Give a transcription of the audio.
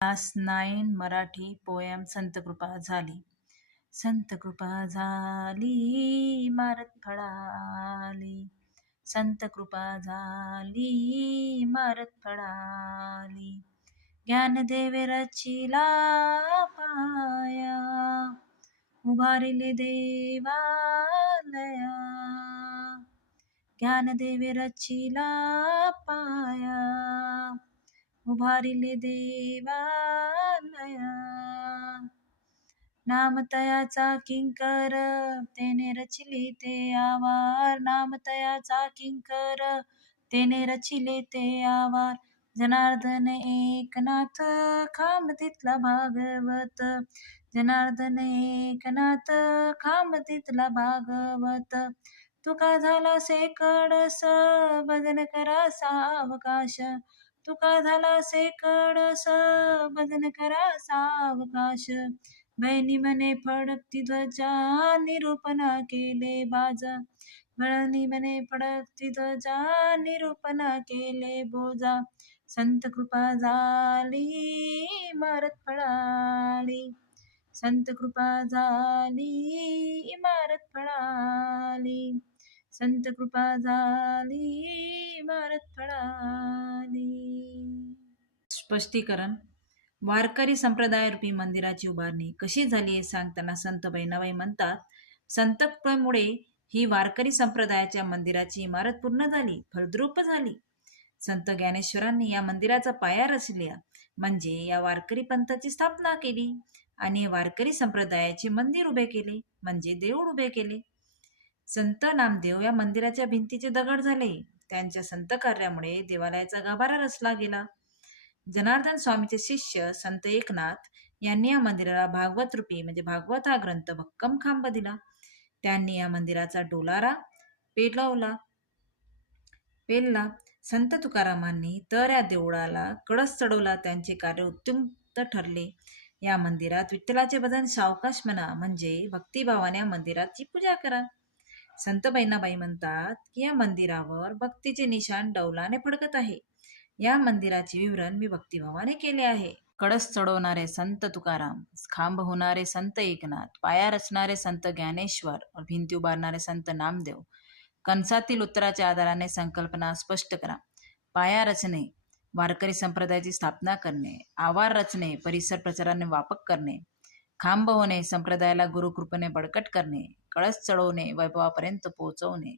Class 9 Marathi poem Santkrupa झाली. संतकृपा झाली इमारत फळाली. संतकृपा झाली इमारत फळाली. ज्ञानदेव रचिला पाया. उभारिले देवालया. ज्ञानदेव रचिला पाया. उभारिले देवालया. नाम तयाचा किंकर तेने रचिले ते आवार. नाम तयाचा किंकर तेने रचिले ते आवार. जनार्दन एकनाथ खांब तिथला भागवत. जनार्दन एकनाथ खांब तिथला भागवत. तुका झाला सेकडस भजन करा सावकाश. तुका झाला सेकडस भजन करा सावकाश. बहिणी म्हणे फडकती ध्वजा निरूपणा केले बाजा. बहिणी म्हणे फडकती ध्वजा निरूपणा केले बोजा. संत कृपा झाली इमारत फळाली. संत कृपा झाली इमारत फळाली. संत कृपा झाली इमारत फळाली. स्पष्टीकरण. वारकरी संप्रदायरूपी मंदिराची उभारणी कशी झाली हे सांगताना संत बहिणाबाई म्हणतात, संत कृपेमुळे ही वारकरी संप्रदायाच्या मंदिराची इमारत पूर्ण झाली, फलद्रूप झाली. संत ज्ञानेश्वरांनी या मंदिराचा पाया रचला, म्हणजे या वारकरी पंथाची स्थापना केली आणि वारकरी संप्रदायाचे मंदिर उभे केले, म्हणजे देऊळ उभे केले. संत नामदेव या मंदिराच्या भिंतीचे दगड झाले. त्यांच्या संत कार्यामुळे देवालयाचा गाभारा रचला गेला. जनार्दन स्वामीचे शिष्य संत एकनाथ यांनी या मंदिराला भागवत रूपी म्हणजे भागवत हा ग्रंथ भक्कम खांब दिला. त्यांनी या मंदिराचा डोलारा पेलला. संत तुकारामांनी तर या देवळाला कळस चढवला. त्यांचे कार्य उत्तुंग ठरले. या मंदिरात विठ्ठलाचे भजन सावकाश म्हणा, म्हणजे भक्तिभावाने या मंदिराची पूजा करा. संत बहिणाबाई म्हणतात की या मंदिरावर भक्तीचे निशाण डौलाने फडकत आहे. या मंदिराचे विवरण मी भक्तिभावाने केले आहे. कळस चढवणारे संत तुकाराम, खांब होणारे संत एकनाथ, पाया रचणारे संत ज्ञानेश्वर, भिंती उभारणारे संत नामदेव. कंसातील उत्तराच्या आधाराने संकल्पना स्पष्ट करा. पाया रचणे, वारकरी संप्रदायाची स्थापना करणे. आवार रचणे, परिसर प्रचाराने व्यापक करणे. खांब होणे, संप्रदायाला गुरुकृपेने बळकट करणे. कळस चढवणे, वैभवापर्यंत पोहोचवणे.